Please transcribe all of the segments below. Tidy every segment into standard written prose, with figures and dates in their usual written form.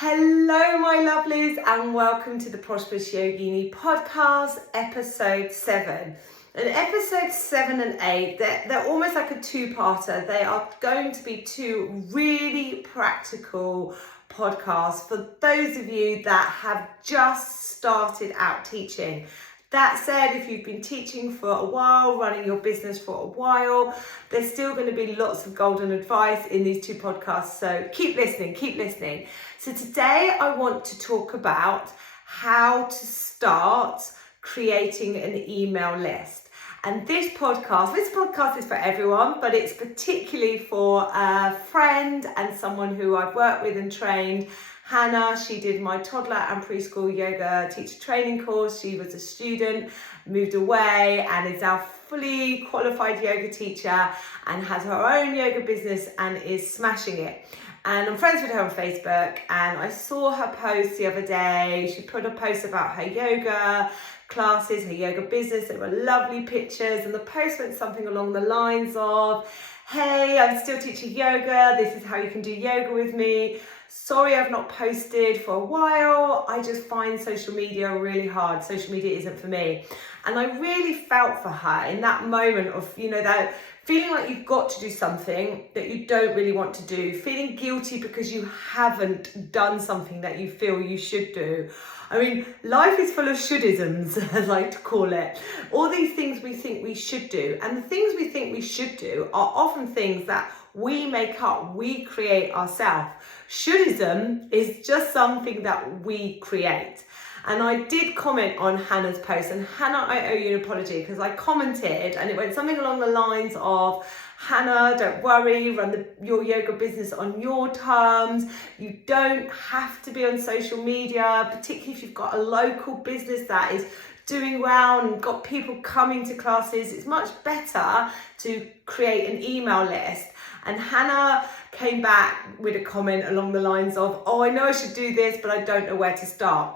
Hello, my lovelies, and welcome to the Prosperous Yogini podcast, episode 7. And episode 7 and 8, they're almost like a two-parter. They are going to be two really practical podcasts for those of you that have just started out teaching. That said, if you've been teaching for a while, running your business for a while, there's still going to be lots of golden advice in these two podcasts. So keep listening. So today I want to talk about how to start creating an email list. And this podcast is for everyone, but it's particularly for a friend and someone who I've worked with and trained. Hannah, she did my toddler and preschool yoga teacher training course. She was a student, moved away, and is now fully qualified yoga teacher and has her own yoga business and is smashing it. And I'm friends with her on Facebook, and I saw her post the other day. She put a post about her yoga classes, her yoga business. There were lovely pictures, and the post went something along the lines of, "Hey, I'm still teaching yoga. This is how you can do yoga with me. Sorry I've not posted for a while. I just find social media really hard. Social media isn't for me." And I really felt for her in that moment of, that feeling like you've got to do something that you don't really want to do, feeling guilty because you haven't done something that you feel you should do. I mean, life is full of shouldisms, I like to call it. All these things we think we should do, and the things we think we should do are often things that we make up, we create ourselves. Shouldism is just something that we create. And I did comment on Hannah's post, and Hannah, I owe you an apology because I commented and it went something along the lines of, "Hannah, don't worry, run your yoga business on your terms. You don't have to be on social media, particularly if you've got a local business that is doing well and got people coming to classes. It's much better to create an email list." And Hannah came back with a comment along the lines of, "Oh, I know I should do this, but I don't know where to start."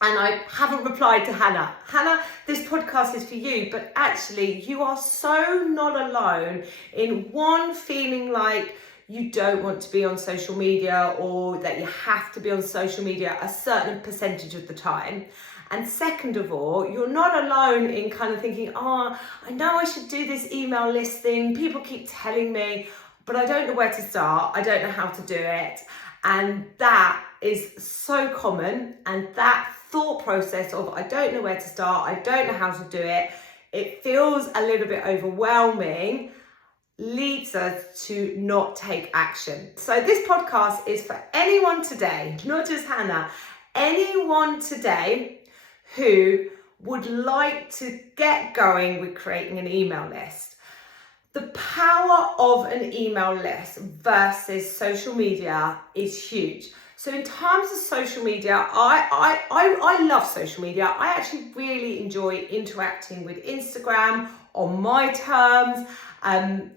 And I haven't replied to Hannah. Hannah, this podcast is for you, but actually you are so not alone in one, feeling like you don't want to be on social media or that you have to be on social media a certain percentage of the time. And second of all, you're not alone in kind of thinking, "Oh, I know I should do this email list thing. People keep telling me, but I don't know where to start. I don't know how to do it." And that is so common. And that thought process of, I don't know where to start, I don't know how to do it, it feels a little bit overwhelming, leads us to not take action. So this podcast is for anyone today, not just Hannah, anyone today who would like to get going with creating an email list. The power of an email list versus social media is huge. So in terms of social media, I love social media. I actually really enjoy interacting with Instagram on my terms.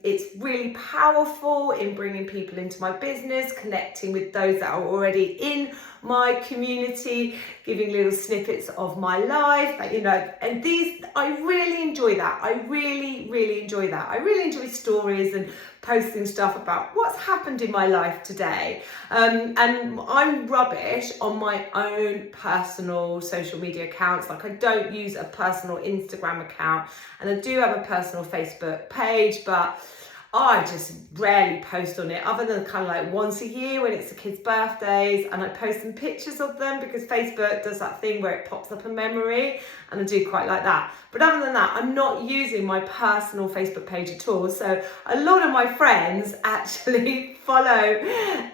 It's really powerful in bringing people into my business, connecting with those that are already in my community, giving little snippets of my life, and I really enjoy that. I really enjoy that. I really enjoy stories and posting stuff about what's happened in my life today. And I'm rubbish on my own personal social media accounts. Like, I don't use a personal Instagram account, and I do have a personal Facebook page, but I just rarely post on it, other than kind of like once a year when it's the kids' birthdays, and I post some pictures of them because Facebook does that thing where it pops up a memory, and I do quite like that. But other than that, I'm not using my personal Facebook page at all. So a lot of my friends actually follow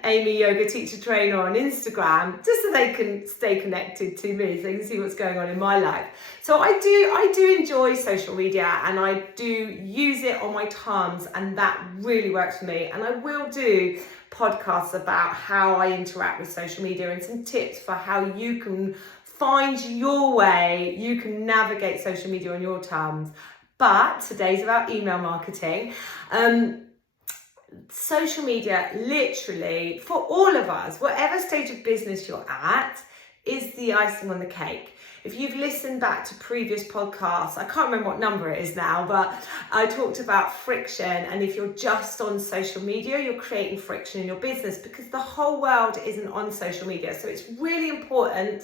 Amy Yoga Teacher Trainer on Instagram just so they can stay connected to me, so they can see what's going on in my life. So I do enjoy social media, and I do use it on my terms, and that really works for me. And I will do podcasts about how I interact with social media and some tips for how you can find your way, you can navigate social media on your terms. But today's about email marketing. Social media, literally, for all of us, whatever stage of business you're at, is the icing on the cake. if you've listened back to previous podcasts, I can't remember what number it is now, but I talked about friction. And if you're just on social media, you're creating friction in your business because the whole world isn't on social media. So it's really important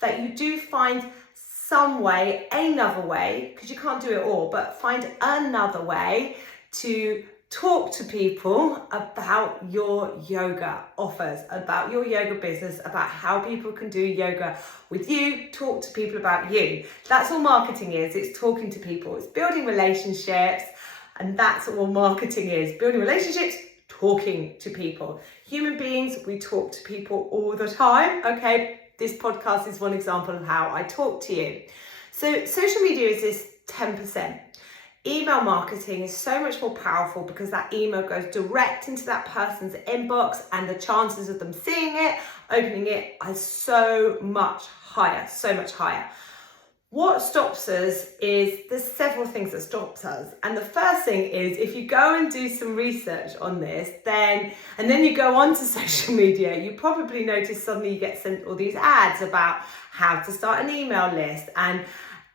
that you do find some way, another way, because you can't do it all, but find another way to talk to people about your yoga offers, about your yoga business, about how people can do yoga with you. Talk to people about you. That's all marketing is. It's talking to people. It's building relationships. And that's all marketing is. Building relationships, talking to people. Human beings, we talk to people all the time. Okay, this podcast is one example of how I talk to you. So social media is this 10%. Email marketing is so much more powerful because that email goes direct into that person's inbox and the chances of them seeing it, opening it are so much higher, so much higher. What stops us is there's several things that stops us. And the first thing is if you go and do some research on this, and then you go onto social media, you probably notice suddenly you get sent all these ads about how to start an email list, and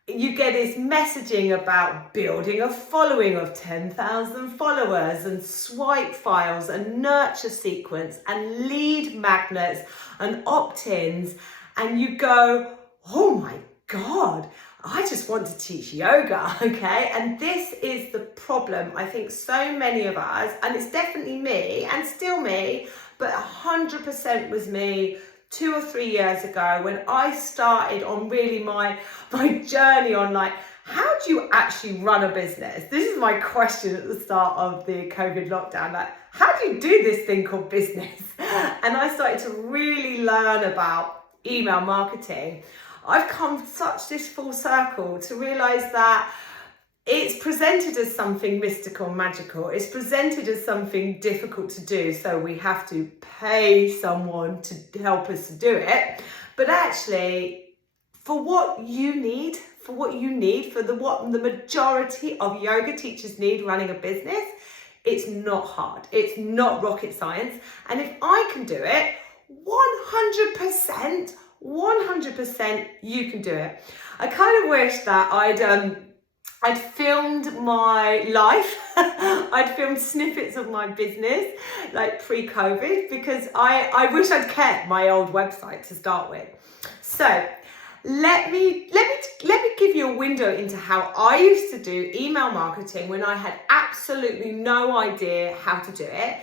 you get this messaging about building a following of 10,000 followers and swipe files and nurture sequence and lead magnets and opt-ins, and you go, oh my God, I just want to teach yoga, okay? And this is the problem. I think so many of us, and it's definitely me and still me, but 100% was me 2 or 3 years ago when I started on really my journey on like, how do you actually run a business? This is my question at the start of the COVID lockdown. Like, how do you do this thing called business? And I started to really learn about email marketing. I've come such this full circle to realize that it's presented as something mystical, magical. It's presented as something difficult to do. So we have to pay someone to help us to do it. But actually, for what you need, for what the majority of yoga teachers need running a business, it's not hard. It's not rocket science. And if I can do it, 100% you can do it. I kind of wish that I'd filmed my life. I'd filmed snippets of my business like pre-COVID because I wish I'd kept my old website to start with. So let me give you a window into how I used to do email marketing when I had absolutely no idea how to do it,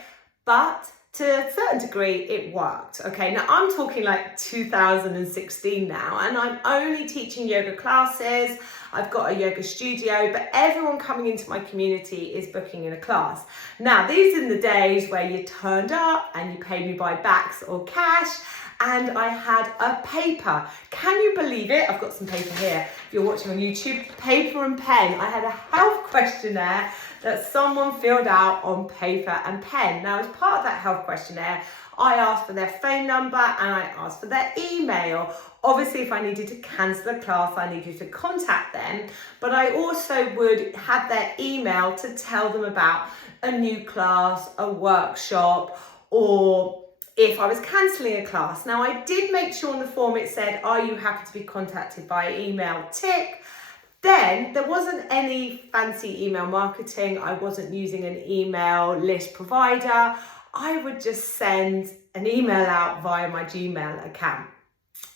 but to a certain degree, it worked. Okay, now I'm talking like 2016 now, and I'm only teaching yoga classes. I've got a yoga studio, but everyone coming into my community is booking in a class. Now, these are the days where you turned up and you paid me by backs or cash, and I had a paper. Can you believe it? I've got some paper here. If you're watching on YouTube, paper and pen. I had a health questionnaire that someone filled out on paper and pen. Now, as part of that health questionnaire, I asked for their phone number and I asked for their email. Obviously, if I needed to cancel a class, I needed to contact them, but I also would have their email to tell them about a new class, a workshop, or if I was cancelling a class. Now, I did make sure on the form it said, are you happy to be contacted by email? Tick. Then there wasn't any fancy email marketing. I wasn't using an email list provider. I would just send an email out via my Gmail account.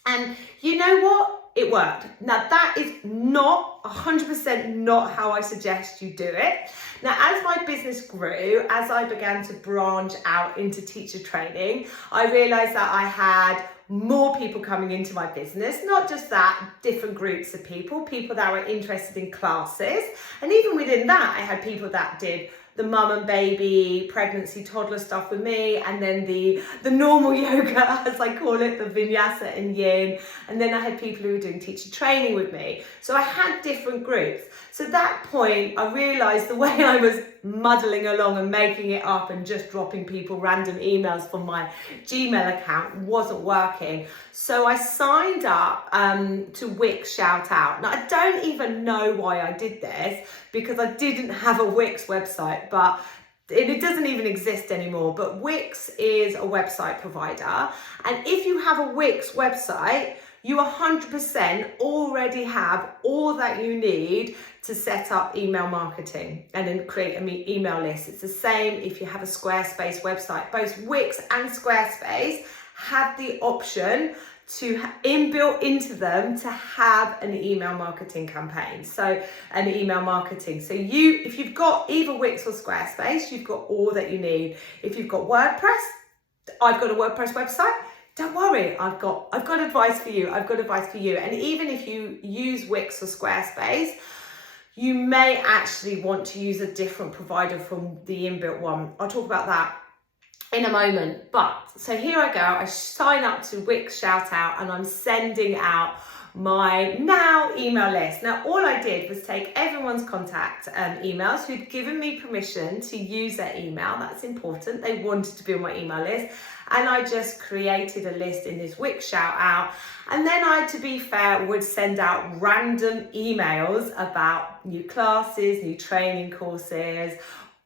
And you know what? It worked. Now that is not 100% not how I suggest you do it. Now, as my business grew, as I began to branch out into teacher training, I realized that I had more people coming into my business, not just that, different groups of people that were interested in classes. And even within that, I had people that did the mum and baby, pregnancy, toddler stuff with me, and then the normal yoga, as I call it, the vinyasa and yin. And then I had people who were doing teacher training with me. So I had different groups. So at that point, I realized the way I was muddling along and making it up and just dropping people random emails from my Gmail account wasn't working. So I signed up to Wix Shout Out. Now, I don't even know why I did this because I didn't have a Wix website, but it doesn't even exist anymore. But Wix is a website provider. And if you have a Wix website, you 100% already have all that you need to set up email marketing and then create an email list. It's the same if you have a Squarespace website. Both Wix and Squarespace have the option to inbuilt into them to have an email marketing campaign. So an email marketing. So if you've got either Wix or Squarespace, you've got all that you need. If you've got WordPress, I've got a WordPress website. Don't worry, I've got advice for you. I've got advice for you. And even if you use Wix or Squarespace, you may actually want to use a different provider from the inbuilt one. I'll talk about that in a moment. But so here I go. I sign up to Wix Shout Out and I'm sending out my now email list. Now, all I did was take everyone's contact emails who'd given me permission to use their email. That's important. They wanted to be on my email list. And I just created a list in this Wix Shout Out. And then I, to be fair, would send out random emails about new classes, new training courses,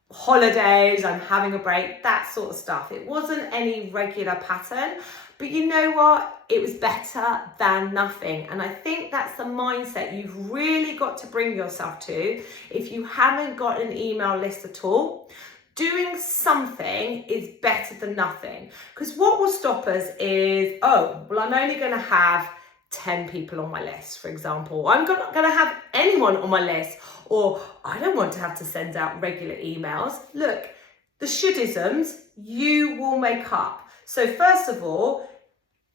holidays, I'm having a break, that sort of stuff. It wasn't any regular pattern, but you know what? It was better than nothing. And I think that's the mindset you've really got to bring yourself to if you haven't got an email list at all. Doing something is better than nothing. Because what will stop us is, oh, well, I'm only going to have 10 people on my list, for example. I'm not going to have anyone on my list, or I don't want to have to send out regular emails. Look, the shouldisms you will make up. So first of all,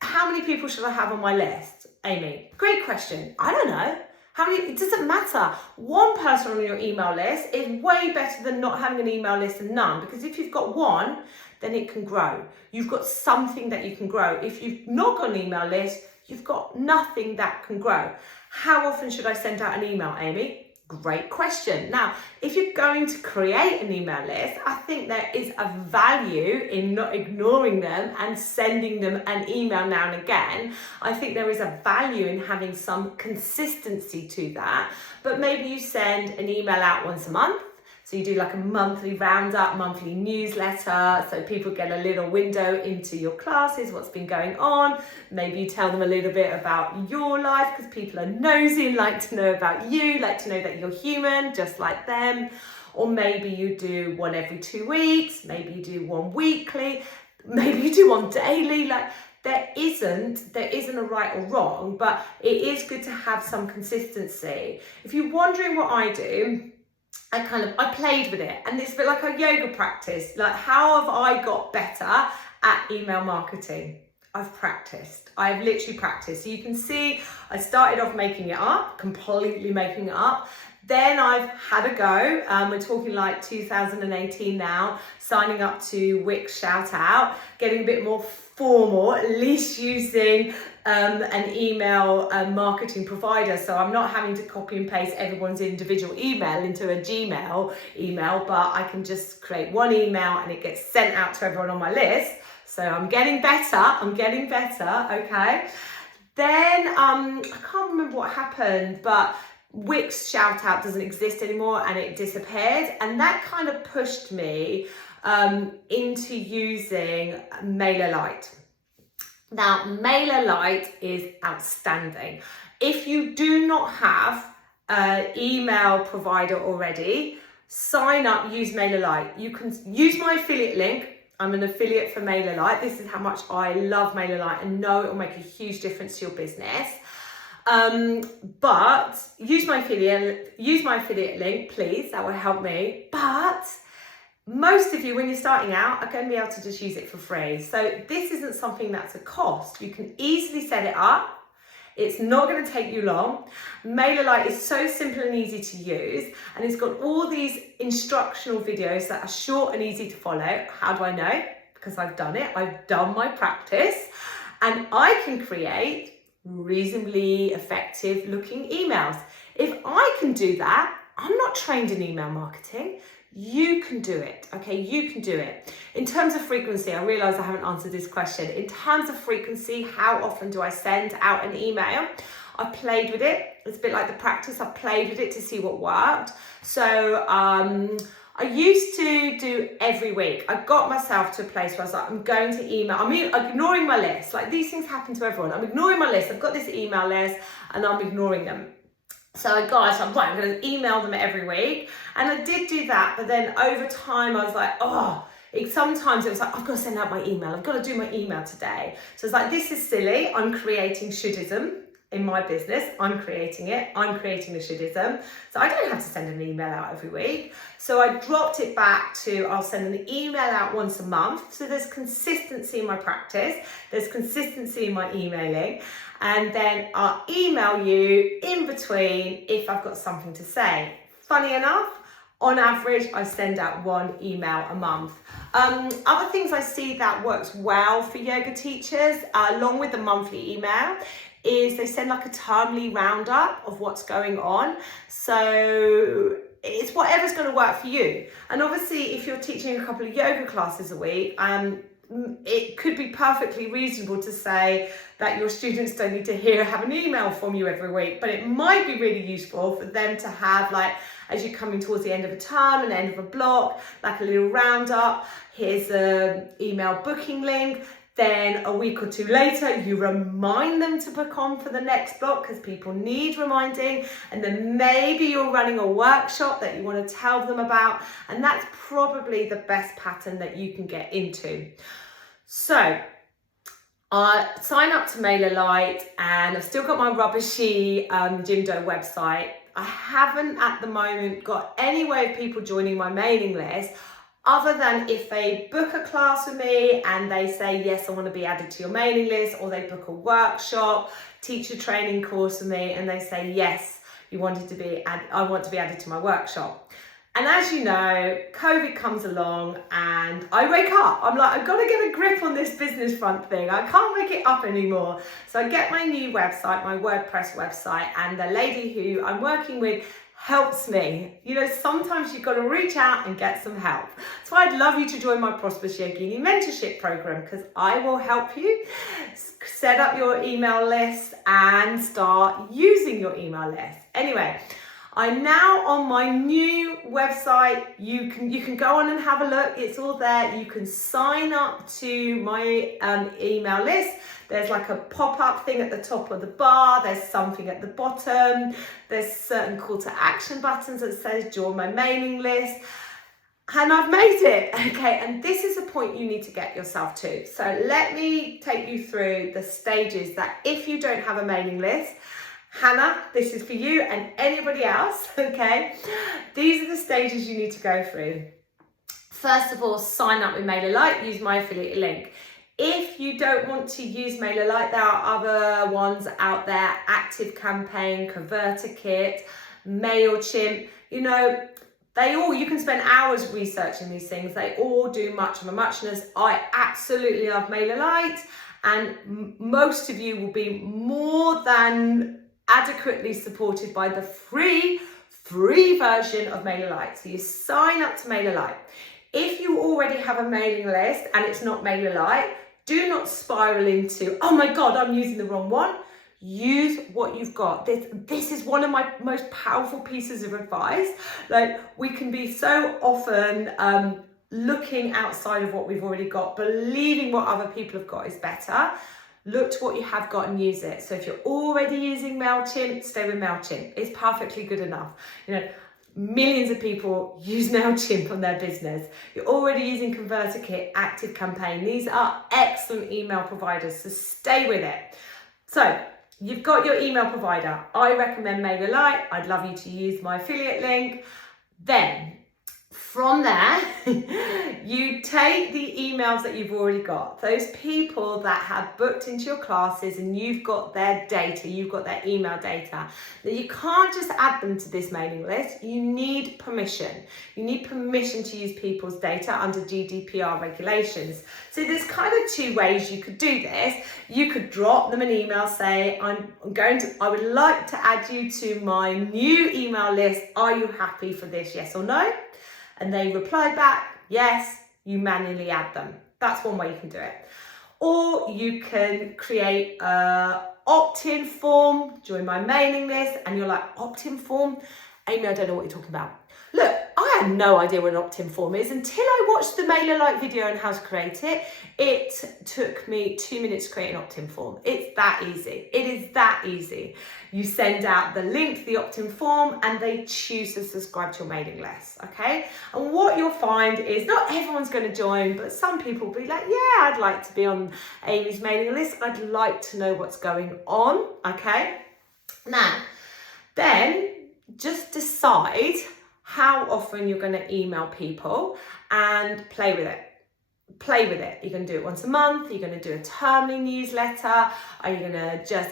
how many people should I have on my list, Amy? Great question. I don't know. How many? It doesn't matter. One person on your email list is way better than not having an email list and none, because if you've got one, then it can grow. You've got something that you can grow. If you've not got an email list, you've got nothing that can grow. How often should I send out an email, Amy? Great question. Now, if you're going to create an email list, I think there is a value in not ignoring them and sending them an email now and again. I think there is a value in having some consistency to that. But maybe you send an email out once a month. So you do like a monthly roundup, monthly newsletter, so people get a little window into your classes, what's been going on. Maybe you tell them a little bit about your life, because people are nosy and like to know about you, like to know that you're human, just like them. Or maybe you do one every 2 weeks, maybe you do one weekly, maybe you do one daily. Like there isn't a right or wrong, but it is good to have some consistency. If you're wondering what I do, I played with it, and it's a bit like a yoga practice. Like, how have I got better at email marketing? I've practiced. I've literally practiced. So you can see I started off making it up, completely making it up. Then I've had a go. We're talking like 2018 now, signing up to Wix Shout Out, getting a bit more formal, at least using an email marketing provider. So I'm not having to copy and paste everyone's individual email into a Gmail email, but I can just create one email and it gets sent out to everyone on my list. So I'm getting better, okay? Then, I can't remember what happened, but Wix Shout Out doesn't exist anymore and it disappeared. And that kind of pushed me into using MailerLite. Now, MailerLite is outstanding. If you do not have an email provider already, sign up, use MailerLite. You can use my affiliate link. I'm an affiliate for MailerLite. This is how much I love MailerLite and know it will make a huge difference to your business. But use my affiliate link, please. That will help me. But most of you, when you're starting out, are going to be able to just use it for free. So this isn't something that's a cost. You can easily set it up. It's not going to take you long. MailerLite is so simple and easy to use, and it's got all these instructional videos that are short and easy to follow. How do I know? Because I've done it. I've done my practice, and I can create reasonably effective looking emails. If I can do that, I'm not trained in email marketing. You can do it, okay? You can do it. In terms of frequency, I realize I haven't answered this question. In terms of frequency, how often do I send out an email? I've played with it. It's a bit like the practice. I've played with it to see what worked. So I I used to do every week. I got myself to a place where I was like, I'm going to email. I'm ignoring my list. Like, these things happen to everyone. I'm ignoring my list. I've got this email list and I'm ignoring them. So I got, I'm right, I'm going to email them every week. And I did do that. But then over time, I was like, sometimes it was like, I've got to send out my email. I've got to do my email today. So it's like, this is silly. I'm creating shouldism in my business. I'm creating it. I'm creating the shouldism. So I don't have to send an email out every week. So I dropped it back to, I'll send an email out once a month. So there's consistency in my practice. There's consistency in my emailing. And then I'll email you in between if I've got something to say. Funny enough, on average, I send out one email a month. Other things I see that works well for yoga teachers, along with the monthly email, is they send like a termly roundup of what's going on. So it's whatever's going to work for you. And obviously, if you're teaching a couple of yoga classes a week, it could be perfectly reasonable to say that your students don't need to have an email from you every week, but it might be really useful for them to have, like, as you're coming towards the end of a term and end of a block, like a little roundup. Here's an email booking link. Then a week or two later, you remind them to book on for the next block because people need reminding. And then maybe you're running a workshop that you want to tell them about. And that's probably the best pattern that you can get into. So sign up to MailerLite, and I've still got my rubbishy Jimdo website. I haven't at the moment got any way of people joining my mailing list, other than if they book a class with me and they say, yes, I want to be added to your mailing list, or they book a workshop, teacher training course with me, and they say, yes, I want to be added to my workshop. And as you know, COVID comes along and I wake up. I'm like, I've got to get a grip on this business front thing. I can't make it up anymore. So I get my new website, my WordPress website, and the lady who I'm working with helps me. You know, sometimes you've got to reach out and get some help. That's why I'd love you to join my Prosperous Yogini mentorship program, because I will help you set up your email list and start using your email list. Anyway, I'm now on my new website. You can go on and have a look. It's all there. You can sign up to my email list. There's like a pop-up thing at the top of the bar. There's something at the bottom. There's certain call to action buttons that says join my mailing list. And I've made it, okay? And this is a point you need to get yourself to. So let me take you through the stages that if you don't have a mailing list, Hannah, this is for you and anybody else, okay? These are the stages you need to go through. First of all, sign up with MailerLite, use my affiliate link. If you don't want to use MailerLite, there are other ones out there, Active Campaign, ConverterKit, MailChimp, you know, you can spend hours researching these things. They all do much of a muchness. I absolutely love MailerLite, and most of you will be more than adequately supported by the free version of MailerLite. So you sign up to MailerLite. If you already have a mailing list and it's not MailerLite, do not spiral into, oh my God, I'm using the wrong one. Use what you've got. This is one of my most powerful pieces of advice. Like, we can be so often looking outside of what we've already got, believing what other people have got is better. Look to what you have got and use it. So if you're already using MailChimp, stay with MailChimp. It's perfectly good enough. You know, millions of people use MailChimp on their business. You're already using ConverterKit, Active Campaign. These are excellent email providers, so stay with it. So you've got your email provider. I recommend MailerLite. I'd love you to use my affiliate link. Then from there, you take the emails that you've already got, those people that have booked into your classes and you've got their data, you've got their email data, that you can't just add them to this mailing list. You need permission. You need permission to use people's data under GDPR regulations. So there's kind of two ways you could do this. You could drop them an email, say, I would like to add you to my new email list. Are you happy for this? Yes or no? And they reply back, yes, you manually add them. That's one way you can do it. Or you can create an opt-in form, join my mailing list, and you're like, opt-in form? Amy, I don't know what you're talking about. Look, I had no idea what an opt-in form is until I watched the MailerLite video on how to create it. It took me 2 minutes to create an opt-in form. It's that easy. It is that easy. You send out the link to the opt-in form and they choose to subscribe to your mailing list, okay? And what you'll find is not everyone's going to join, but some people will be like, yeah, I'd like to be on Amy's mailing list. I'd like to know what's going on, okay? Now, then just decide how often you're going to email people and play with it. Play with it. You're going to do it once a month. You're going to do a termly newsletter. Are you going to just,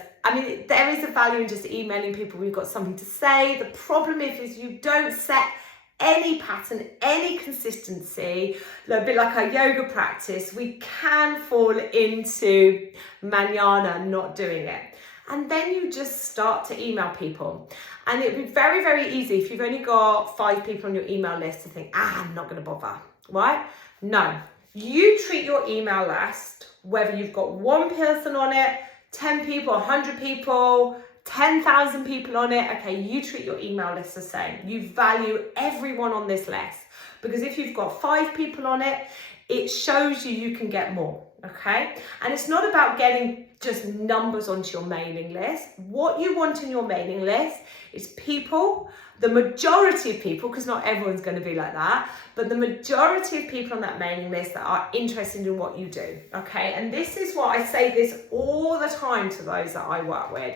there is a value in just emailing people when you've got something to say. The problem is you don't set any pattern, any consistency. A bit like our yoga practice, we can fall into manana, not doing it. And then you just start to email people. And it'd be very, very easy if you've only got 5 people on your email list to think, I'm not going to bother, right? No, you treat your email list, whether you've got 1 person on it, 10 people, 100 people, 10,000 people on it, okay, you treat your email list the same. You value everyone on this list, because if you've got 5 people on it, it shows you can get more, okay? And it's not about getting just numbers onto your mailing list. What you want in your mailing list is people, the majority of people, because not everyone's going to be like that, but the majority of people on that mailing list that are interested in what you do, okay? And this is what I say this all the time to those that I work with.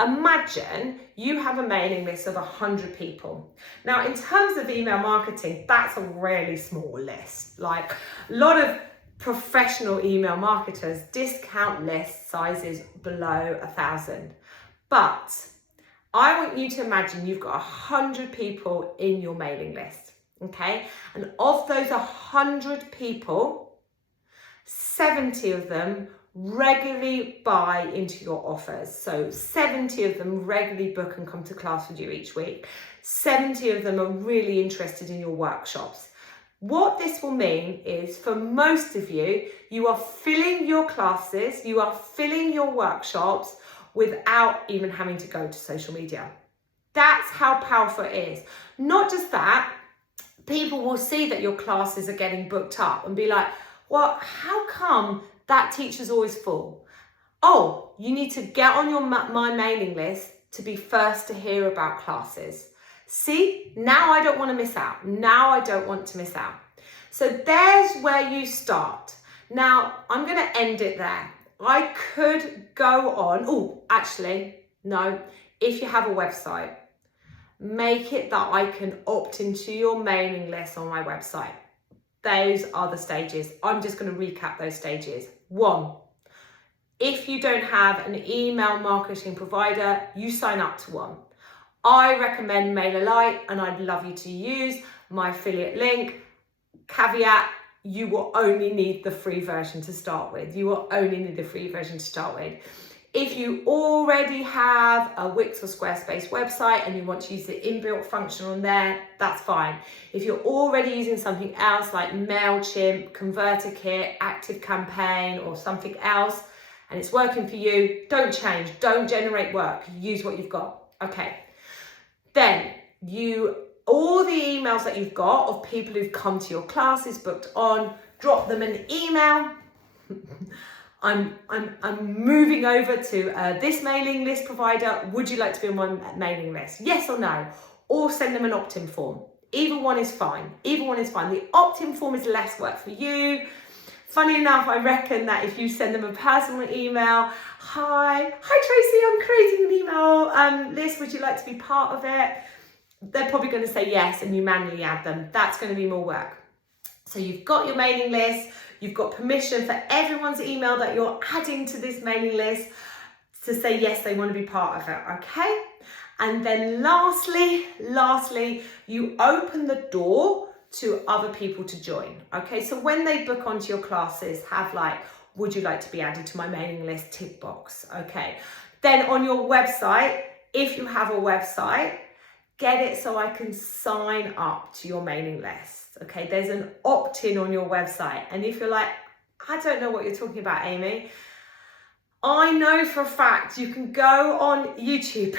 Imagine you have a mailing list of 100 people. Now, in terms of email marketing, that's a really small list. Like a lot of professional email marketers discount list sizes below 1,000. But I want you to imagine you've got 100 people in your mailing list, okay? And of those 100 people, 70 of them regularly buy into your offers. So 70 of them regularly book and come to class with you each week. 70 of them are really interested in your workshops. What this will mean is, for most of you, you are filling your classes, you are filling your workshops without even having to go to social media. That's how powerful it is. Not just that, people will see that your classes are getting booked up and be like, well, how come that teacher's always full? Oh, you need to get on your my mailing list to be first to hear about classes. See, now I don't want to miss out. Now I don't want to miss out. So there's where you start. Now, I'm going to end it there. I could go on. Oh, actually, no. If you have a website, make it that I can opt into your mailing list on my website. Those are the stages. I'm just going to recap those stages. 1, if you don't have an email marketing provider, you sign up to one. I recommend MailerLite, and I'd love you to use my affiliate link. Caveat, you will only need the free version to start with. You will only need the free version to start with. If you already have a Wix or Squarespace website and you want to use the inbuilt function on there, that's fine. If you're already using something else like MailChimp, ConverterKit, ActiveCampaign, or something else, and it's working for you, don't change, don't generate work, use what you've got. Okay. Then all the emails that you've got of people who've come to your classes, booked on, drop them an email. I'm moving over to this mailing list provider. Would you like to be on my mailing list? Yes or no? Or send them an opt-in form. Either one is fine. Either one is fine. The opt-in form is less work for you. Funny enough, I reckon that if you send them a personal email, hi Tracy, I'm creating an email list. Would you like to be part of it? They're probably going to say yes, and you manually add them. That's going to be more work. So you've got your mailing list. You've got permission for everyone's email that you're adding to this mailing list to say yes, they want to be part of it, okay? And then lastly, you open the door to other people to join, okay? So when they book onto your classes, have like, would you like to be added to my mailing list tick box, okay? Then on your website, if you have a website, get it so I can sign up to your mailing list. Okay, there's an opt-in on your website. And if you're like, I don't know what you're talking about, Amy, I know for a fact you can go on YouTube.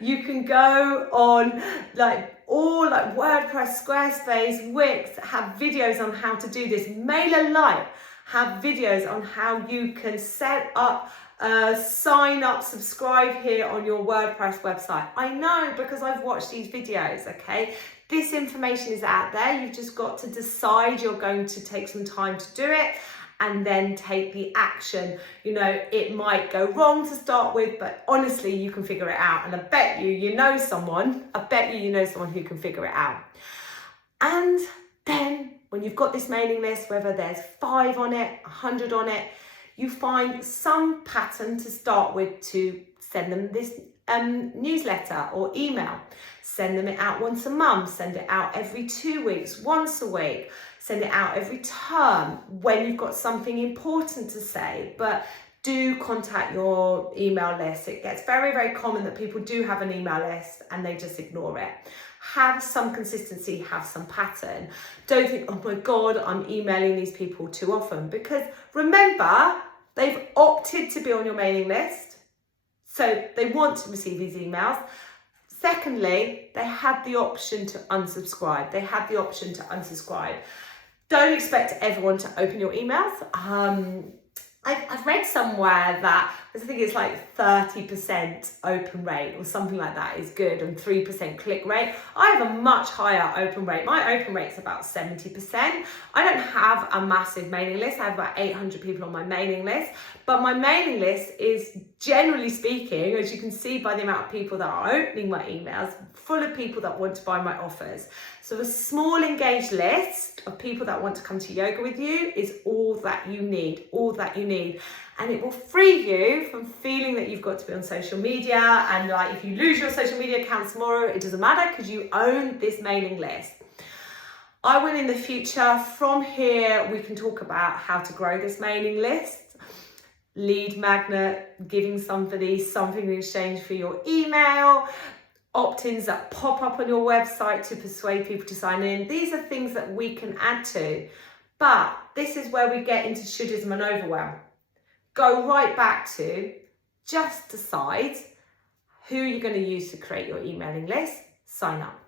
You can go on like all like WordPress, Squarespace, Wix have videos on how to do this. MailerLite have videos on how you can set up, sign up, subscribe here on your WordPress website. I know because I've watched these videos, okay? This information is out there. You've just got to decide you're going to take some time to do it and then take the action. You know, it might go wrong to start with, but honestly, you can figure it out. And I bet you know someone who can figure it out. And then when you've got this mailing list, whether there's 5 on it, 100 on it, you find some pattern to start with to send them this newsletter or email. Send them it out once a month, send it out every 2 weeks, once a week, send it out every term when you've got something important to say. But do contact your email list. It gets very, very common that people do have an email list and they just ignore it. Have some consistency, have some pattern. Don't think, oh my God, I'm emailing these people too often, because remember, they've opted to be on your mailing list. So they want to receive these emails. Secondly, they have the option to unsubscribe. Don't expect everyone to open your emails. I've read somewhere that I think it's like 30% open rate or something like that is good, and 3% click rate. I have a much higher open rate. My open rate's about 70%. I don't have a massive mailing list. I have about 800 people on my mailing list, but my mailing list is, generally speaking, as you can see by the amount of people that are opening my emails, full of people that want to buy my offers. So a small engaged list of people that want to come to yoga with you is all that you need. And it will free you from feeling that you've got to be on social media, and like if you lose your social media account tomorrow, it doesn't matter because you own this mailing list. I will in the future, from here, we can talk about how to grow this mailing list. Lead magnet, giving somebody something in exchange for your email, opt-ins that pop up on your website to persuade people to sign in. These are things that we can add to. But this is where we get into shouldsism and overwhelm. Go right back to just decide who you're going to use to create your emailing list, sign up.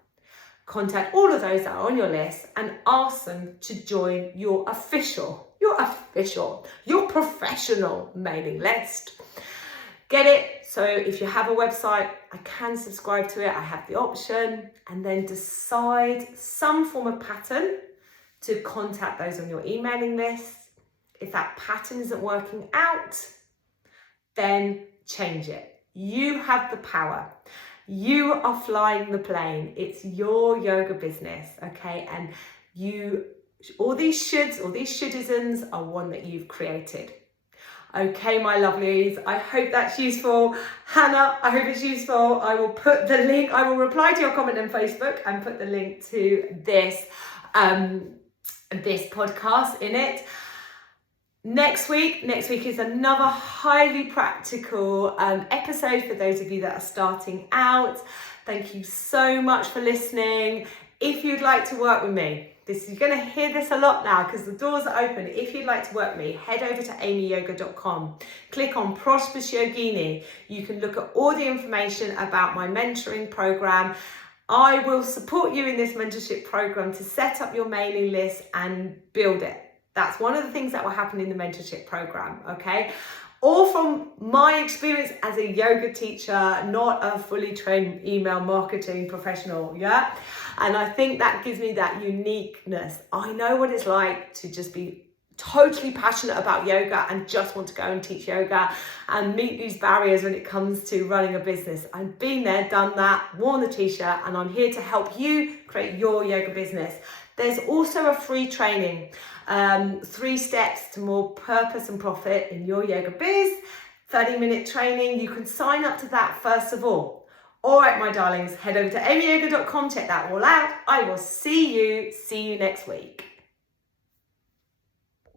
Contact all of those that are on your list and ask them to join your professional mailing list. Get it? So if you have a website, I can subscribe to it. I have the option, and then decide some form of pattern to contact those on your emailing list. If that pattern isn't working out, then change it. You have the power. You are flying the plane. It's your yoga business, okay? And all these shoulds, all these shouldisms are one that you've created. Okay, my lovelies, I hope that's useful. Hannah, I hope it's useful. I will put the link, I will reply to your comment on Facebook and put the link to this podcast in it. Next week is another highly practical episode for those of you that are starting out. Thank you so much for listening. If you'd like to work with me, you're going to hear this a lot now because the doors are open. If you'd like to work with me, head over to amyyoga.com. Click on Prosperous Yogini. You can look at all the information about my mentoring program. I will support you in this mentorship program to set up your mailing list and build it. That's one of the things that will happen in the mentorship program, okay? All from my experience as a yoga teacher, not a fully trained email marketing professional, yeah? And I think that gives me that uniqueness. I know what it's like to just be totally passionate about yoga and just want to go and teach yoga and meet these barriers when it comes to running a business. I've been there, done that, worn the t-shirt, and I'm here to help you create your yoga business. There's also a free training, 3 steps to more purpose and profit in your yoga biz, 30-minute training. You can sign up to that first of all. All right, my darlings, head over to amyyoga.com, check that all out. I will see you next week.